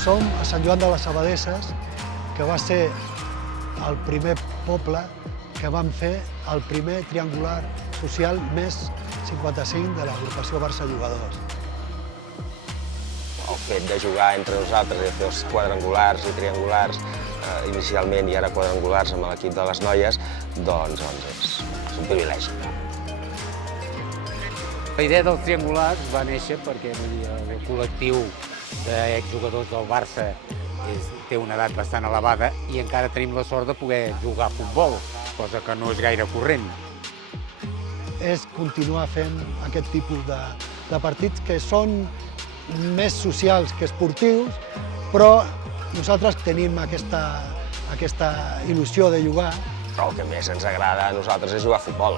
Som a Sant Joan de les Abadesses, que va ser el primer poble que vam fer el primer triangular social més 55 de l'agrupació Barça Jugadors. El fet de jugar entre nosaltres i de fer els quadrangulars i triangulars, inicialment i ara quadrangulars amb l'equip de les noies, doncs és un privilegi. La idea dels triangulars va néixer perquè el col·lectiu d'exjugadors del Barça té una edat bastant elevada i encara tenim la sort de poder jugar a futbol, cosa que no és gaire corrent. És continuar fent aquest tipus de partits que són més socials que esportius, però nosaltres tenim aquesta il·lusió de jugar. Però el que més ens agrada a nosaltres és jugar a futbol.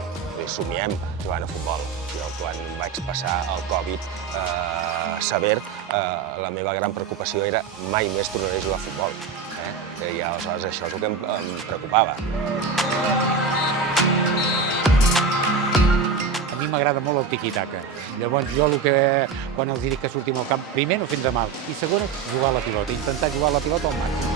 Somiem jugant a futbol. Jo, quan vaig passar el Covid sever, la meva gran preocupació era mai més tornaré a jugar a futbol. I aleshores això és el que em preocupava. A mi m'agrada molt el tiqui-taca. Llavors jo quan els dic que sortim al camp, primer no fem de mal i segon jugar a la pilota, intentar jugar a la pilota al màxim.